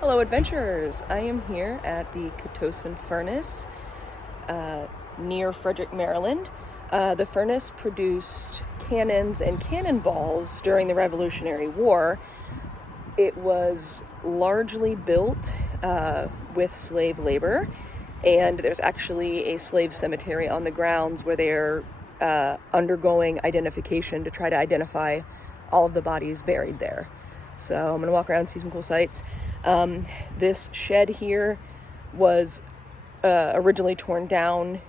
Hello adventurers! I am here at the Catocin Furnace near Frederick, Maryland. The furnace produced cannons and cannonballs during the Revolutionary War. It was largely built with slave labor, and there's actually a slave cemetery on the grounds where they're undergoing identification to try to identify all of the bodies buried there. So I'm going to walk around and see some cool sights. This shed here was originally torn down.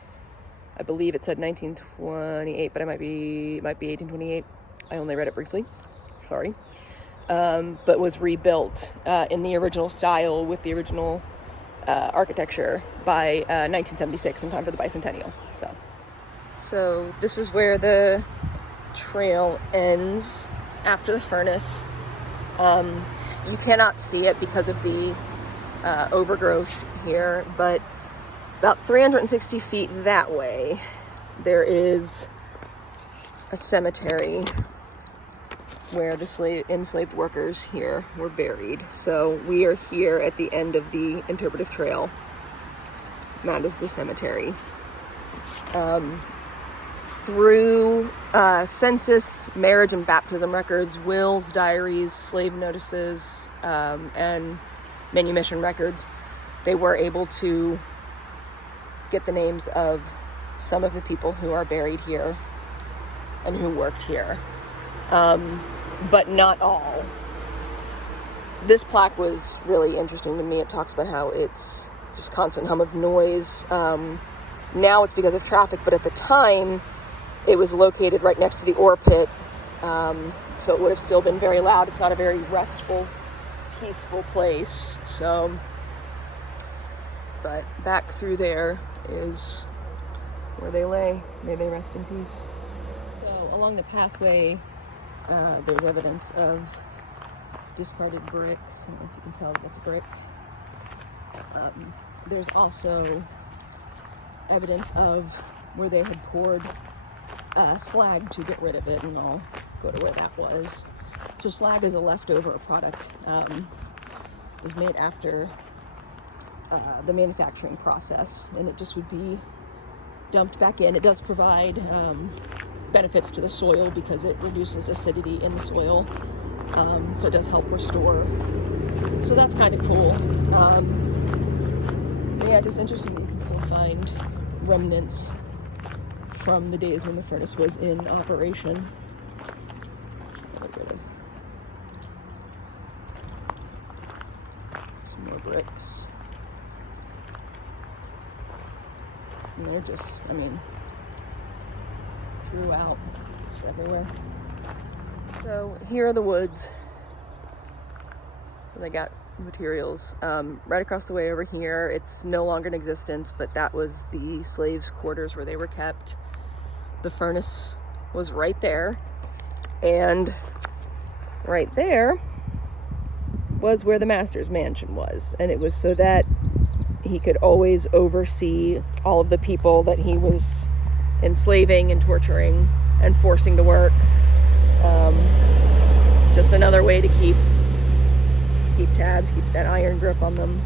I believe it said 1928, but it might be 1828. I only read it briefly. Sorry. But was rebuilt in the original style with the original architecture by 1976 in time for the bicentennial. So this is where the trail ends after the furnace. You cannot see it because of the overgrowth here, but about 360 feet that way, there is a cemetery where the enslaved workers here were buried. So we are here at the end of the interpretive trail. And that is the cemetery. Through census, marriage and baptism records, wills, diaries, slave notices, and manumission records, they were able to get the names of some of the people who are buried here and who worked here, but not all. This plaque was really interesting to me. It talks about how it's just constant hum of noise. Now it's because of traffic, but at the time, it was located right next to the ore pit, so it would have still been very loud. It's not a very restful, peaceful place. So, but back through there is where they lay. May they rest in peace. So along the pathway, there's evidence of discarded bricks. I don't know if you can tell that's a brick. There's also evidence of where they had poured slag to get rid of it, and I'll go to where that was. So slag is a leftover product. Is made after the manufacturing process, and it just would be dumped back in. It does provide benefits to the soil because it reduces acidity in the soil, so it does help restore. So that's kind of cool. But yeah, just interesting that you can still find remnants from the days when the furnace was in operation. Some more bricks. And they're just, throughout, just everywhere. So here are the woods. They got materials. Right across the way over here, it's no longer in existence, but that was the slaves' quarters where they were kept. The furnace was right there, and right there was where the master's mansion was, and it was so that he could always oversee all of the people that he was enslaving and torturing and forcing to work. Just another way to keep tabs, keep that iron grip on them.